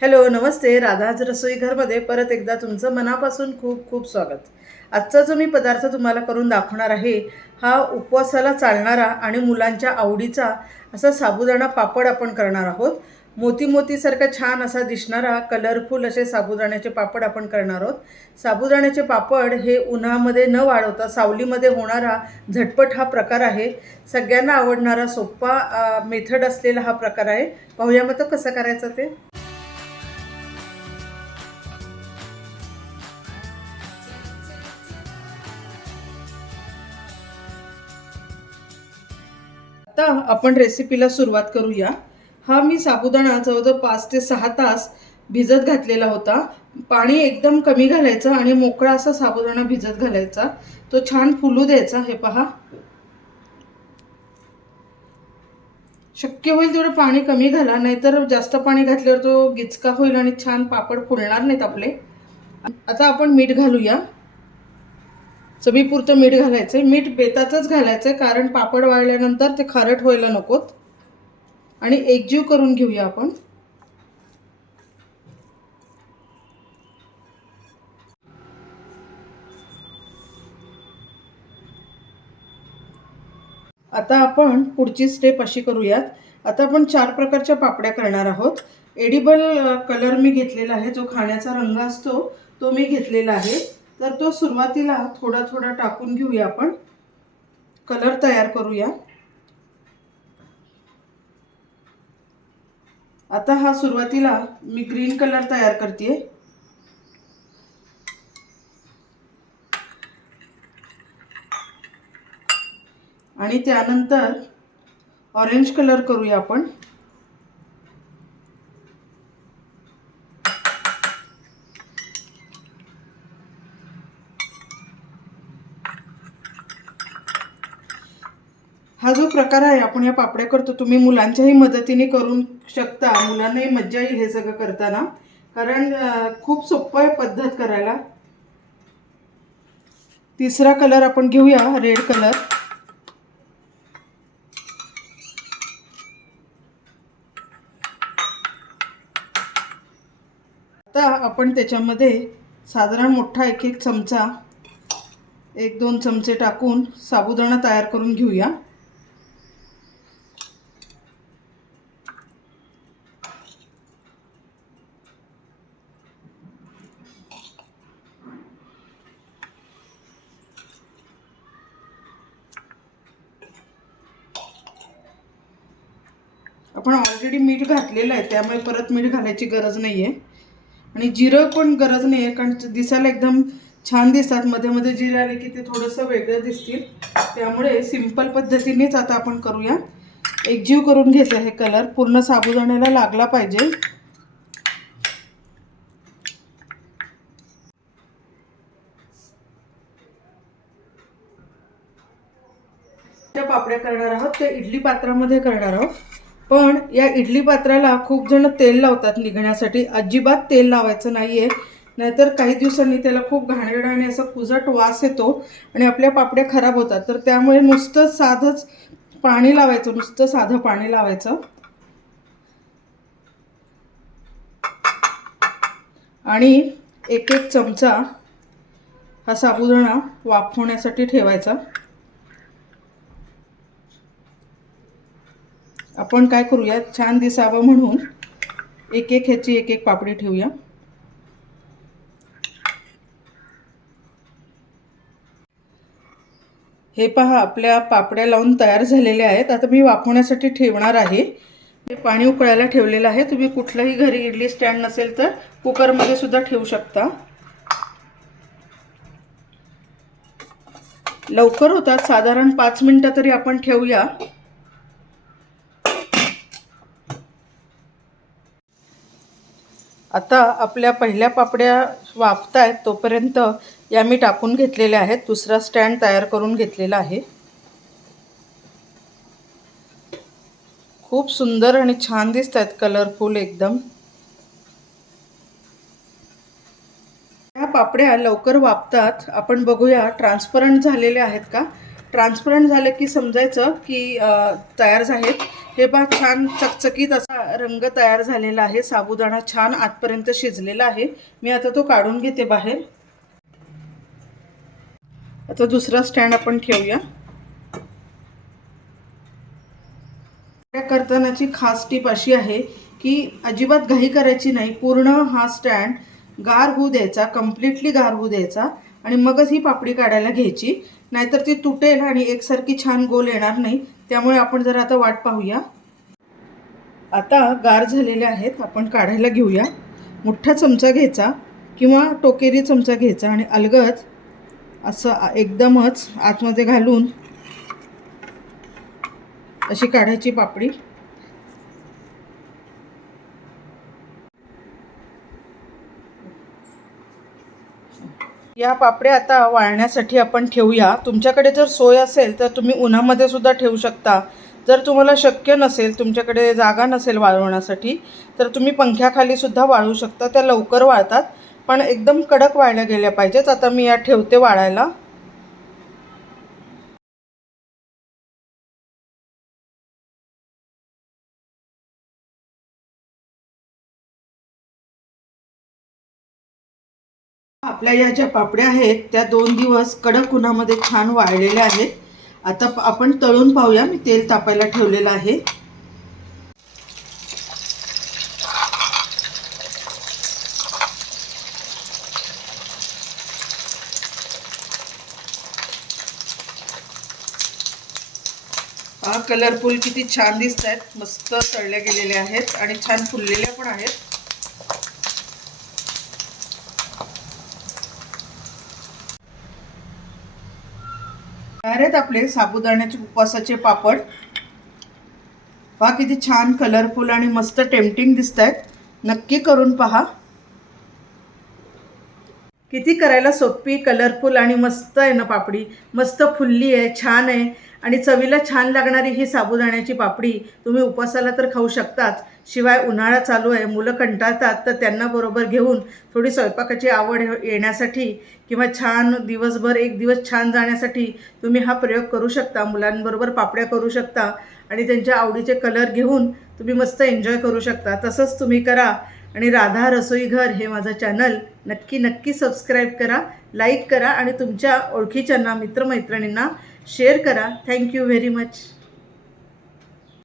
Hello नमस्ते. राधाज रसोई घरमध्ये परत एकदा तुमचं मनापासून खूप खूप स्वागत. आजचा जो मी पदार्थ तुम्हाला करून दाखवणार आहे हा उपवासाला चालणारा आणि मुलांच्या आवडीचा असा साबुदाणा पापड आपण करणार आहोत. मोती मोतीसारखा छान असा दिसणारा कलरफुल असे साबुदाण्याचे पापड आपण करणार आहोत. साबुदाण्याचे पापड हे उन्हामध्ये न वाढवता सावलीमध्ये होणारा झटपट हा प्रकार आहे. सगळ्यांना आवडणारा सोप्पा मेथड असलेला हा प्रकार आहे. पाहूया मग तो कसा करायचा ते? आता आपण रेसिपीला सुरुवात करूया. हा मी साबुदाणा जवळजवळ पाच ते सहा तास भिजत घातलेला होता. पाणी एकदम कमी घालायचं आणि मोकळा असा साबुदाणा भिजत घालायचा. तो छान फुलू द्यायचा हे पहा. शक्य होईल तेवढं पाणी कमी घाला नाहीतर जास्त पाणी घातल्यावर तो गिचका होईल आणि छान पापड फुलणार नाहीत आपले. आता आपण मीठ घालूया. चवीपुरतं मीठ घालायचं आहे मीठ बेताचंच घालायचं आहे कारण पापड वाळल्यानंतर ते खारट व्हायला नकोत. आणि एकजीव करून घेऊया आपण. आता आपण पुढची स्टेप अशी करूयात. आता आपण चार प्रकारच्या पापड्या करणार आहोत. एडिबल कलर मी घेतलेला आहे. जो खाण्याचा रंग असतो तो मी घेतलेला आहे. तर तो सुरुवातीला थोडा थोडा टाकून घेऊया आपण. कलर तयार करूया. आता हा सुरुवातीला मी ग्रीन कलर तयार करते आणि त्यानंतर ऑरेंज कलर करूया आपण. हा जो प्रकार आहे आपण या पापड्या करतो तुम्ही मुलांच्याही मदतीने करू शकता. मुलांनाही मज्जा येईल हे सगळं करताना. कारण खूप सोपं आहे पद्धत करायला. तिसरा कलर आपण घेऊया रेड कलर. आता आपण त्याच्यामध्ये साधारण मोठा एक एक चमचा एक दोन चमचे टाकून साबुदाणा तयार करून घेऊया. आपण ऑलरेडी मीठ घातलेलं आहे त्यामुळे परत मीठ घालायची गरज नाही आहे आणि जिरं पण गरज नाही आहे कारण दिसायला एकदम छान दिसतात. मध्ये मध्ये जिरे आले की ते थोडंसं वेगळं दिसतील. त्यामुळे सिंपल पद्धतीनेच आता आपण करूया. एकजीव करून घ्यायचं हे कलर पूर्ण साबुदाण्याला लागला पाहिजे. त्या पापड्या करणार आहोत त्या इडली पात्रामध्ये करणार आहोत. पण या इडली पात्राला खूप जण तेल लावतात निघण्यासाठी. अजिबात तेल लावायचं नाही आहे नाहीतर काही दिवसांनी त्याला खूप घाणेरडा आणि असा कुजट वास येतो आणि आपल्या पापड्या खराब होतात. तर त्यामुळे नुसतं साधंच पाणी लावायचं नुसतं साधं पाणी लावायचं. आणि एक एक चमचा हा साबुदाणा वाफवण्यासाठी ठेवायचा. आपण काय करूया? छान दिसावं म्हणून एक एक ह्याची एक एक पापडी ठेवूया. हे पहा आपल्या पापड्या लावून तयार झालेल्या आहेत. आता मी वाफवण्यासाठी ठेवणार आहे. हे पाणी उकळायला ठेवलेलं आहे. तुम्ही कुठलंही घरी इडली स्टँड नसेल तर कुकरमध्ये सुद्धा ठेवू शकता. लवकर होतात. साधारण पाच मिनटं तरी आपण ठेवूया. आता आपल्या पहिल्या पापड्या वाफत आहेत तोपर्यंत या मी टाकून घेतलेल्या आहेत. दुसरा स्टँड तयार करून घेतलेला आहे. खूप सुंदर आणि छान दिसत आहेत कलरफुल एकदम. या पापड्या लवकर वापतात आपण बघूया ट्रान्सपरंट झालेल्या आहेत का? ट्रान्सपरंट झाले की समजायचं की तयार झालेत. हे पहा छान चकचकीत असा रंग तयार झालेला आहे. साबुदाणा छान आतपर्यंत शिजलेला आहे. मी आता तो काढून घेते बाहेर. आता दुसरा स्टँड आपण ठेवूया. करतानाची खास टीप अशी आहे की अजिबात घाई करायची नाही. पूर्ण हा स्टँड गार होऊ द्यायचा कम्प्लिटली गार होऊ द्यायचा. आणि मगच ही पापडी काढायला घ्यायची. नाहीतर ती तुटेल आणि एकसारखी छान गोल येणार नाही. त्यामुळे आपण जरा आता वाट पाहूया. आता गार झालेले आहेत आपण काढायला घेऊया. मोठा चमचा घ्यायचा किंवा टोकेरी चमचा घ्यायचा आणि अलगद असं एकदमच आतमध्ये घालून अशी काढायची पापडी. या पापड्या आता वाळण्यासाठी आपण ठेवूया. तुमच्याकडे जर सोय असेल तर तुम्ही उन्हामध्ये सुद्धा ठेवू शकता. जर तुम्हाला शक्य नसेल तुमच्याकडे जागा नसेल वाळवण्यासाठी तर तुम्ही पंख्याखाली सुद्धा वाळू शकता. त्या लवकर वाळतात पण एकदम कडक वाळल्या गेल्या पाहिजेत. आता मी या ठेवते वाळायला. आपल्या या ज्या पापड्या आहेत त्या दोन दिवस कडक उन्हामध्ये छान वाळलेल्या आहेत. आता आपण तळून पाहूया. मी तेल तापायला ठेवलेलं आहे. हा कलरफुल किती छान दिसत आहेत मस्त तळल्या गेलेल्या आहेत आणि छान फुललेल्या पण आहेत. तयार आहेत आपले साबुदाण्याचे उपवासाचे पापड. वा किती छान कलरफुल आणि मस्त टेम्पटिंग दिसत आहेत नक्की करून पहा. किती करायला सोपी कलरफुल आणि मस्त आहे ना पापडी. मस्त फुलली आहे छान आहे. आणि चवीला छान लागणारी ही साबुदाण्याची पापडी तुम्ही उपासाला तर खाऊ शकताच शिवाय उन्हाळा चालू आहे मुलं कंटाळतात तर त्यांना बरोबर घेऊन थोडी स्वयंपाकाची आवड येण्यासाठी किंवा छान दिवसभर एक दिवस छान जाण्यासाठी तुम्ही हा प्रयोग करू शकता. मुलांबरोबर पापड्या करू शकता आणि त्यांच्या आवडीचे कलर घेऊन तुम्ही मस्त एन्जॉय करू शकता. तसंच तुम्ही करा. आणि राधा रसोई घर हे माझं चॅनल. नक्की नक्की सबस्क्राईब करा लाईक करा आणि तुमच्या ओळखीच्यांना मित्रमैत्रिणींना शेअर करा. Thank you very much